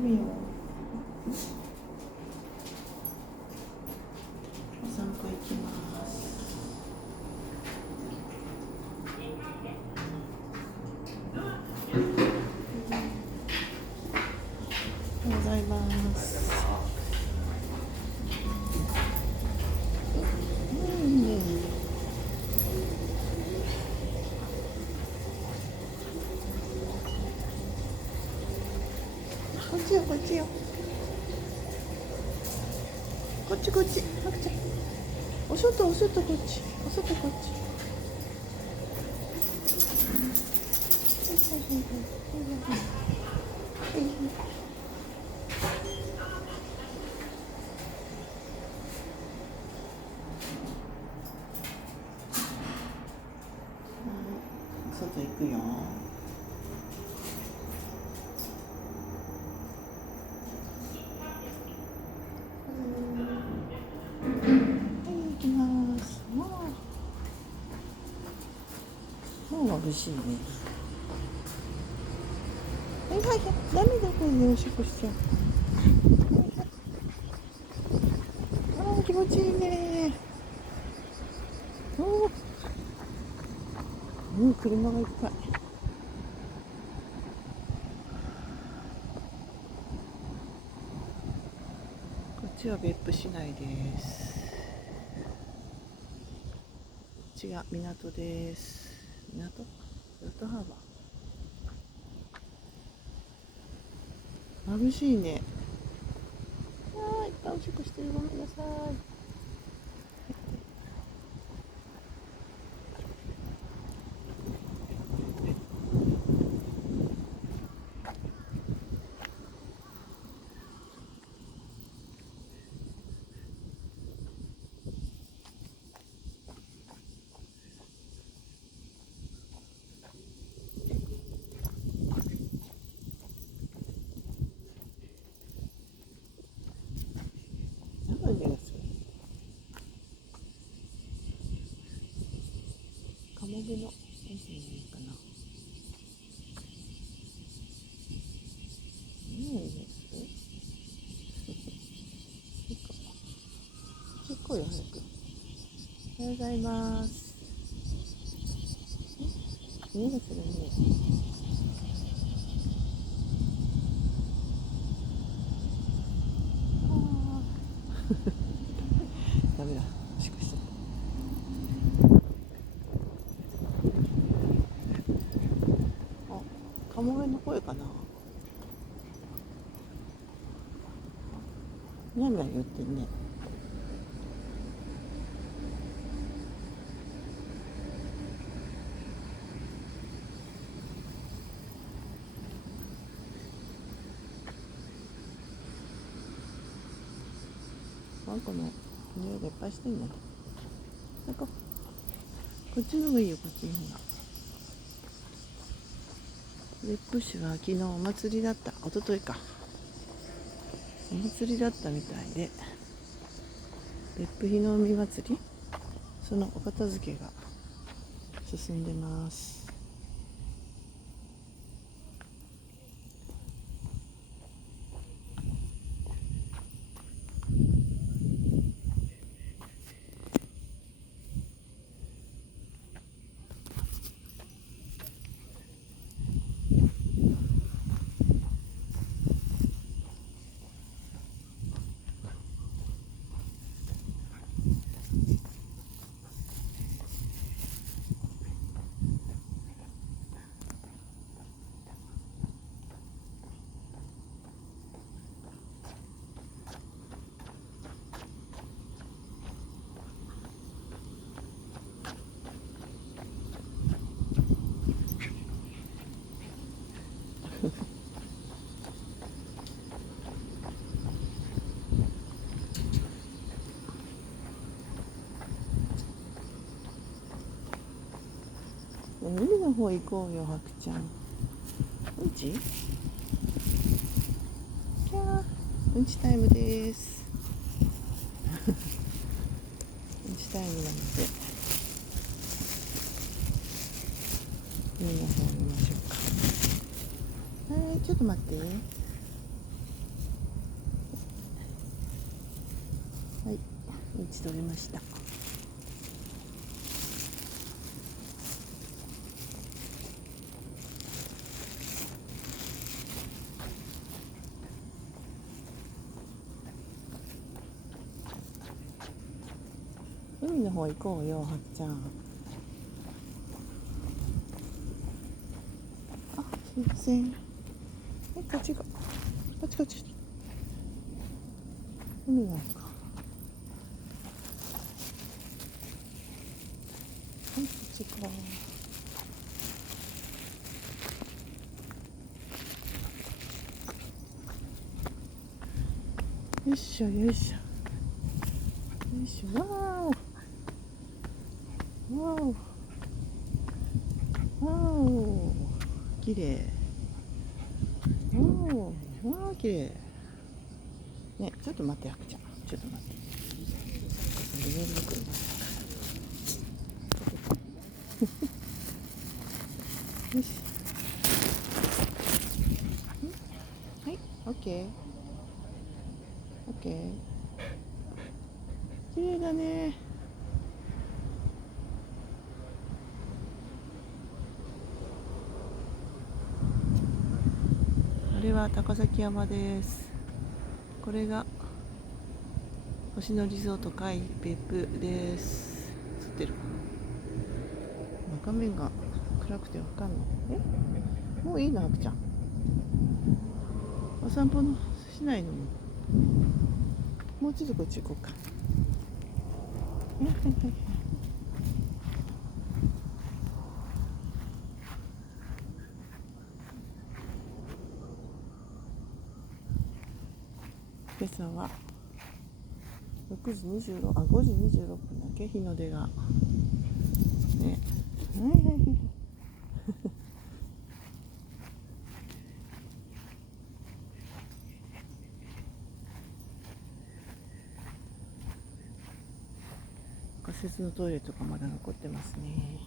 みよう。お散歩行きます。おはようございます。こっちよ、こっちよ。こっちこっち。あくちゃん。お外、お外こっち。お外こっち。外行くよ。もう眩しいね。はいはいはい、ダメだ、これでおしっこしちゃう。ああ、気持ちいいね。車がいっぱい。こっちは別府市内です。こっちが港です。港？ヨットハーバー。眩しいね。いっぱいおしっこしてる。ごめんなさい。何の匂いがする？カモメの匂いかな。行こうよ、早く。おはようございます。匂いがするね。ダメだ、おしっこしちゃった。カモメの声かな。ニャンニャン言ってんね。ワンコの匂いがいっぱいしてんね。こっちの方がいいよ、こっちの方が。別府市は昨日お祭りだった。一昨日か。お祭りだったみたいで、別府日の海祭り、そのお片付けが進んでます。海の方行こうよ、ハクちゃん。うんち？キャー、うんちタイムです。うんちタイムなので、海の方見ましょうか。はい、ちょっと待って。ち取れました。海の方行こうよ、はっちゃん。あ、すいません。こっちが、こっちこっち。海があるか。はい、こっちか。よいしょよいしょ。よいしょ。わーお。わーお。わーお。きれい。わーお。わーきれい。ね、ちょっと待って、はくちゃん。ちょっと待って。ビニール袋だ。よし。はい、オッケー。オッケー。綺麗だね。あれは高崎山です。これが星野リゾート界別府です。映ってるかな。画面が暗くてわかんない。もういいの、あくちゃん。お散歩のしないのも。もうちょっとこっち行こうか。はいはいはい。今朝は5時26分だっけ、日の出が。ね。はいはいはい。仮設のトイレとかまだ残ってますね。